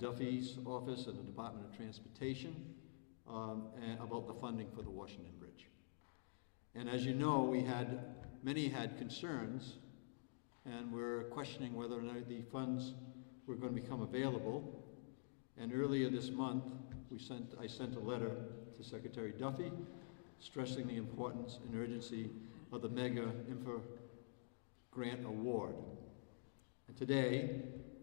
Duffy's office and the Department of Transportation and about the funding for the Washingon Bridge. And as you know, many had concerns and were questioning whether or not the funds were going to become available. And earlier this month, I sent a letter to Secretary Duffy stressing the importance and urgency of the Mega Infra Grant Award. And today,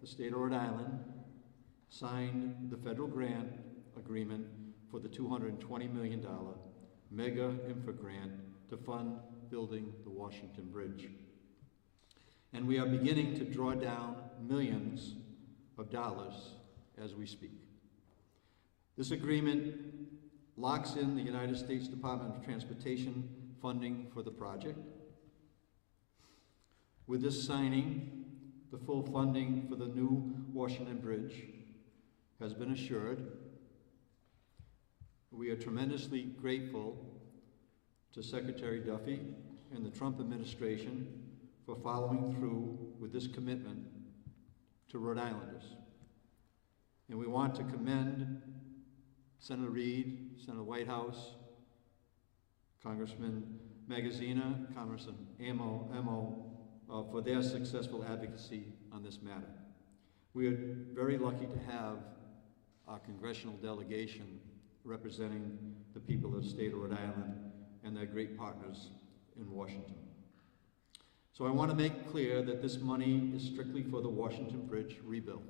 the state of Rhode Island signed the federal grant agreement for the $220 million Mega Infra Grant to fund building the Washingon Bridge. And we are beginning to draw down millions of dollars as we speak. This agreement locks in the United States Department of Transportation funding for the project. With this signing, the full funding for the new Washingon Bridge has been assured. We are tremendously grateful to Secretary Duffy and the Trump administration for following through with this commitment to Rhode Islanders. And we want to commend Senator Reid, Senator Whitehouse, Congressman Magaziner, Congressman Emo, for their successful advocacy on this matter. We are very lucky to have our congressional delegation representing the people of the state of Rhode Island and their great partners in Washington. So I want to make clear that this money is strictly for the Washingon Bridge rebuild.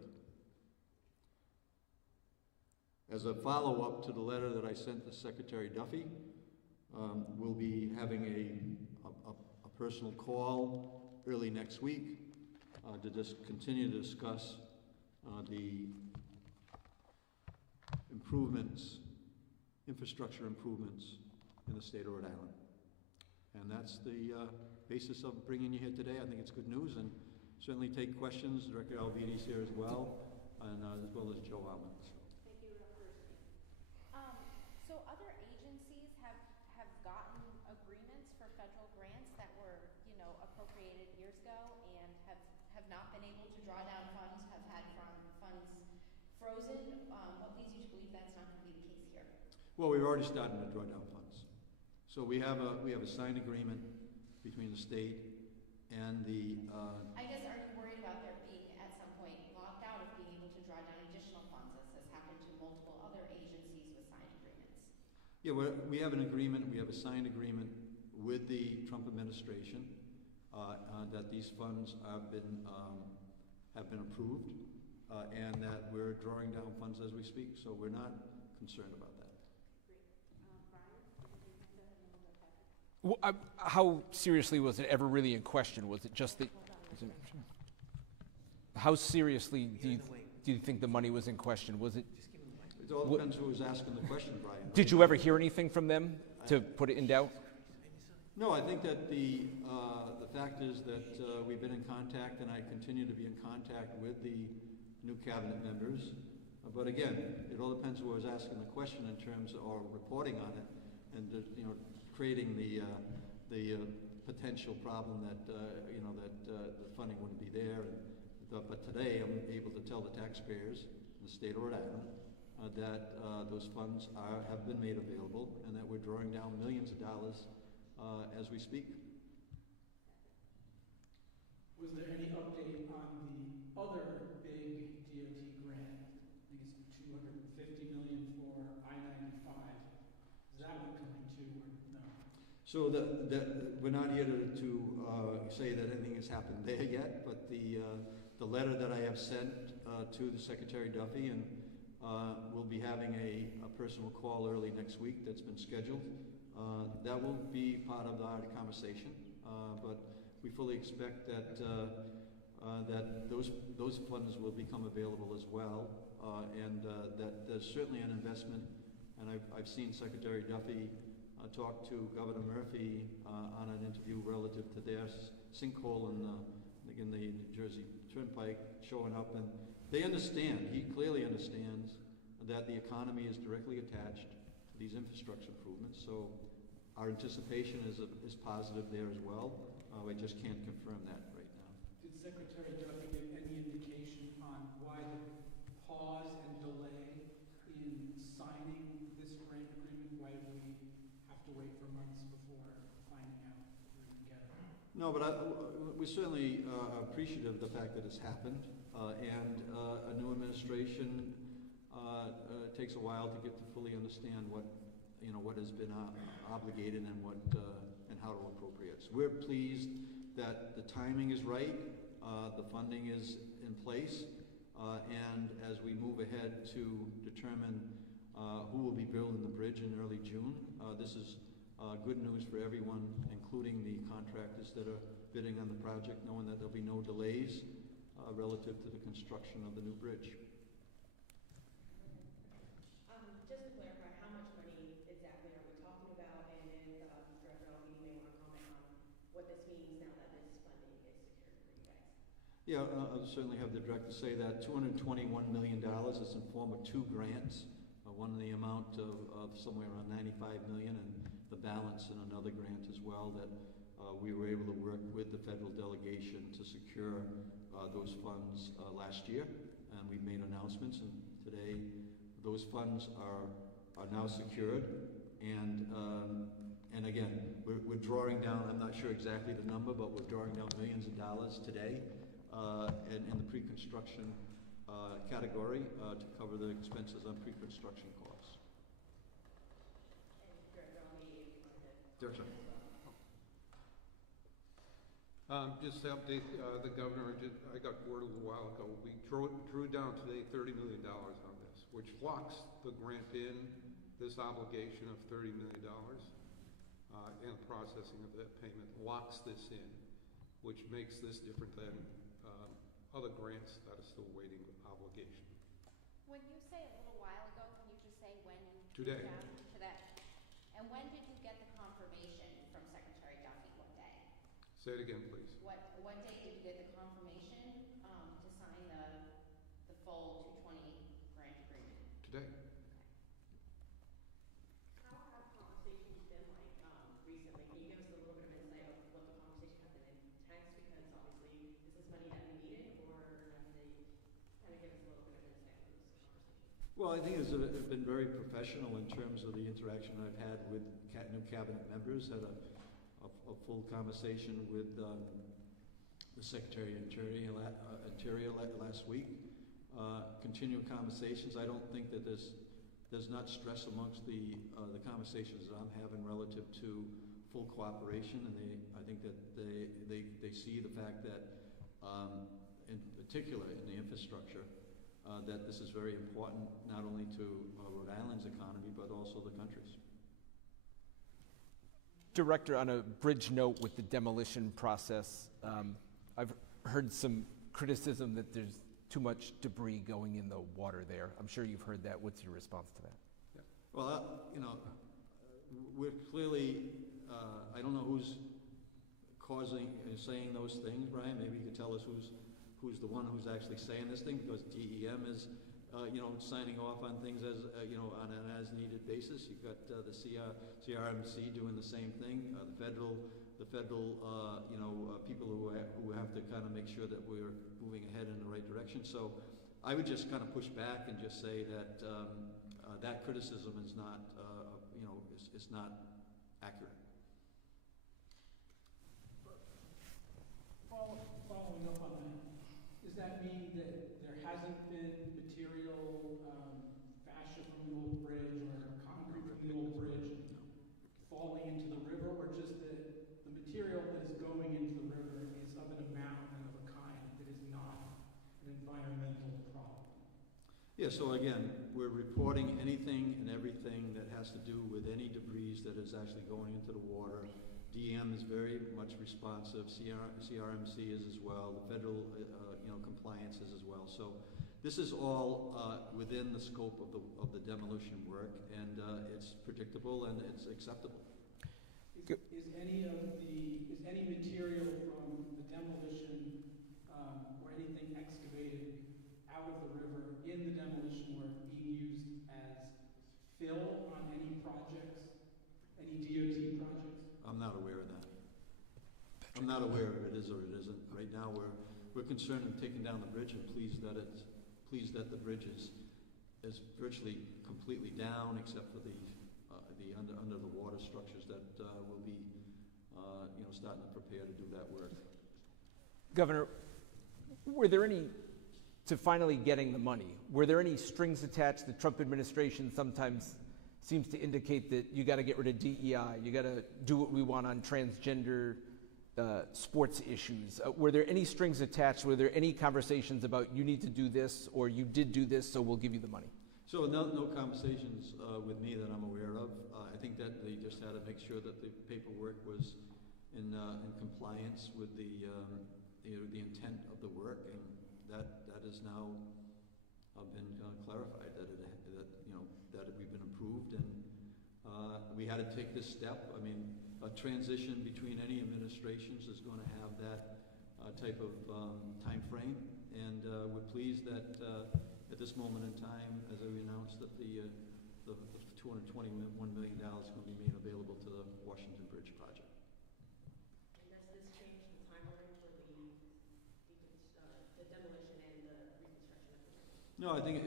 As a follow-up to the letter that I sent to Secretary Duffy, we'll be having a personal call early next week to just continue to discuss the infrastructure improvements in the state of Rhode Island. And that's the basis of bringing you here today. I think it's good news, and certainly take questions. Director Alvides here as well, and as well as Joe Almond. Thank you, Representative. So other agencies have gotten agreements for federal grants that were, appropriated years ago and have not been able to draw down funds, have had funds frozen. What leads you to believe that's not going to be the case here? Well, we've already started to draw down funds. So we have a signed agreement between the state and the. I guess, are you worried about there being at some point locked out of being able to draw down additional funds, as has happened to multiple other agencies with signed agreements? Yeah, we have an agreement. We have a signed agreement with the Trump administration that these funds have been approved and that we're drawing down funds as we speak. So we're not concerned about that. Well, how seriously was it ever really in question? Was it just the? How seriously do you think the money was in question? Was it? It all depends who was asking the question, Brian. Did you ever hear anything from them to put it in doubt? No, I think that the fact is that we've been in contact, and I continue to be in contact with the new cabinet members. But again, it all depends who was asking the question in terms of or reporting on it, and creating the potential problem that the funding wouldn't be there. But today, I'm able to tell the taxpayers in the state of Rhode Island that those funds have been made available, and that we're drawing down millions of dollars as we speak. Was there any update on the other big DOT grant? I think it's $250 million for I-95. Is that one coming too, or no? So we're not here to say that anything has happened there yet, but the letter that I have sent to the Secretary Duffy, and we'll be having a personal call early next week that's been scheduled. That will be part of our conversation, but we fully expect that that those funds will become available as well, and that there's certainly an investment. And I've seen Secretary Duffy talk to Governor Murphy on an interview relative to their sinkhole in the New Jersey Turnpike showing up, and they understand. He clearly understands that the economy is directly attached to these infrastructure improvements. So our anticipation is positive there as well. We just can't confirm that right now. Did Secretary Duffy give any indication on why the pause No, but we're certainly appreciative of the fact that it's happened, and a new administration takes a while to get to fully understand what, what has been obligated and what, and how to appropriate. So we're pleased that the timing is right, the funding is in place, and as we move ahead to determine who will be building the bridge in early June, this is good news for everyone, including the contractors that are bidding on the project, knowing that there'll be no delays relative to the construction of the new bridge. Just to clarify, how much money exactly are we talking about? And then Director Alvey, you may want to comment on what this means now that this funding is secured for you guys. Yeah, I'll certainly have the director say that. $221 million is in form of 2 grants, one in the amount of somewhere around $95 million, and the balance in another grant as well that we were able to work with the federal delegation to secure those funds last year, and we've made announcements, and today those funds are now secured, and again, we're drawing down, I'm not sure exactly the number, but we're drawing down millions of dollars today in the pre-construction category to cover the expenses on pre-construction costs. And Director Alvey, if you wanted to. Director. Just to update the governor, I got word a little while ago, we drew down today $30 million on this, which locks the grant in, this obligation of $30 million, and processing of that payment locks this in, which makes this different than other grants that are still waiting obligation. When you say a little while ago, can you just say when you Today. drew down today? And when did you get the confirmation from Secretary Duffy? What day? Say it again, please. What day did you get the confirmation to sign the full 220 grant agreement? Today. How have conversations been like recently? Can you give us a little bit of insight of what the conversations have been intense? Because obviously, is this money that we needed, or have they kind of give us a little bit of insight into this conversation? Well, I think it's been very professional in terms of the interaction I've had with new cabinet members. Had a full conversation with the Secretary of Interior last week. Continual conversations. I don't think that there's not stress amongst the conversations that I'm having relative to full cooperation, and I think that they see the fact that, in particular in the infrastructure, that this is very important not only to Rhode Island's economy but also the country's. Director, on a bridge note with the demolition process, I've heard some criticism that there's too much debris going in the water there. I'm sure you've heard that. What's your response to that? Yeah. Well, we're clearly, I don't know who's saying those things, Brian. Maybe you could tell us who's the one who's actually saying this thing, because DEM is, signing off on things as, on an as-needed basis. You've got the CRMC doing the same thing. The federal, people who have to kind of make sure that we're moving ahead in the right direction. So I would just kind of push back and just say that that criticism is not, it's not accurate. Following up on that, does that mean that there hasn't been material fascia from the old bridge or concrete from the old bridge falling into the river, or just that the material that is going into the river is of an amount and of a kind that is not an environmental problem? Yeah, so again, we're reporting anything and everything that has to do with any debris that is actually going into the water. DEM is very much responsive. CRMC is as well. The federal, compliance is as well. So this is all within the scope of the demolition work, and it's predictable and it's acceptable. Is any material from the demolition or anything excavated out of the river in the demolition work being used as fill on any projects, any DOT projects? I'm not aware of that. I'm not aware if it is or it isn't. Right now, we're concerned in taking down the bridge and pleased that the bridge is virtually completely down, except for the under the water structures that will be starting to prepare to do that work. Governor, were there any, to finally getting the money, were there any strings attached? The Trump administration sometimes seems to indicate that you got to get rid of DEI, you got to do what we want on transgender sports issues. Were there any strings attached? Were there any conversations about you need to do this or you did do this, so we'll give you the money? So no conversations with me that I'm aware of. I think that they just had to make sure that the paperwork was in compliance with the intent of the work, and that is now been clarified that we've been approved, and we had to take this step. I mean, a transition between any administrations is going to have that type of time frame, and we're pleased that at this moment in time, as we announced, that the $221 million is going to be made available to the Washingon Bridge project. And does this change the timeline for the demolition and the reconstruction of the bridge? No, I think,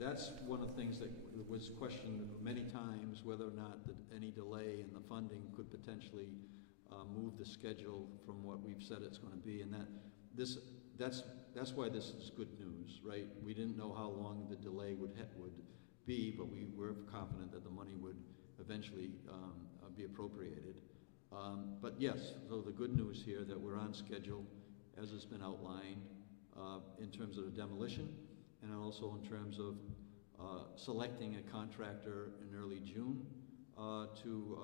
that's one of the things that was questioned many times, whether or not any delay in the funding could potentially move the schedule from what we've said it's going to be, and that's why this is good news, right? We didn't know how long the delay would be, but we were confident that the money would eventually be appropriated. But yes, so the good news here that we're on schedule, as has been outlined, in terms of the demolition, and also in terms of selecting a contractor in early June to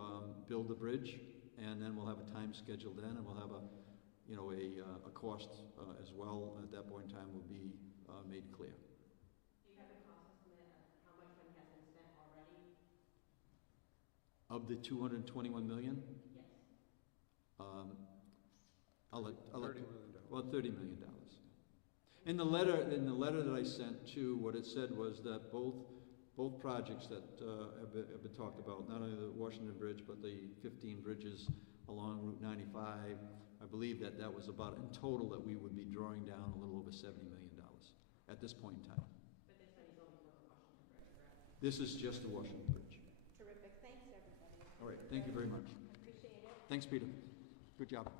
build the bridge, and then we'll have a time schedule then, and we'll have a cost as well at that point in time will be made clear. Do you have a cost estimate of how much money has been spent already? Of the $221 million? Yes. I'll let $30 million. well, $30 million. In the letter that I sent to, what it said was that both projects that have been talked about, not only the Washingon Bridge, but the 15 bridges along Route 95, I believe that was about, in total, that we would be drawing down a little over $70 million at this point in time. But this money's only for the Washingon Bridge, correct? This is just the Washingon Bridge. Terrific. Thanks, everybody. All right, thank you very much. Appreciate it. Thanks, Peter. Good job.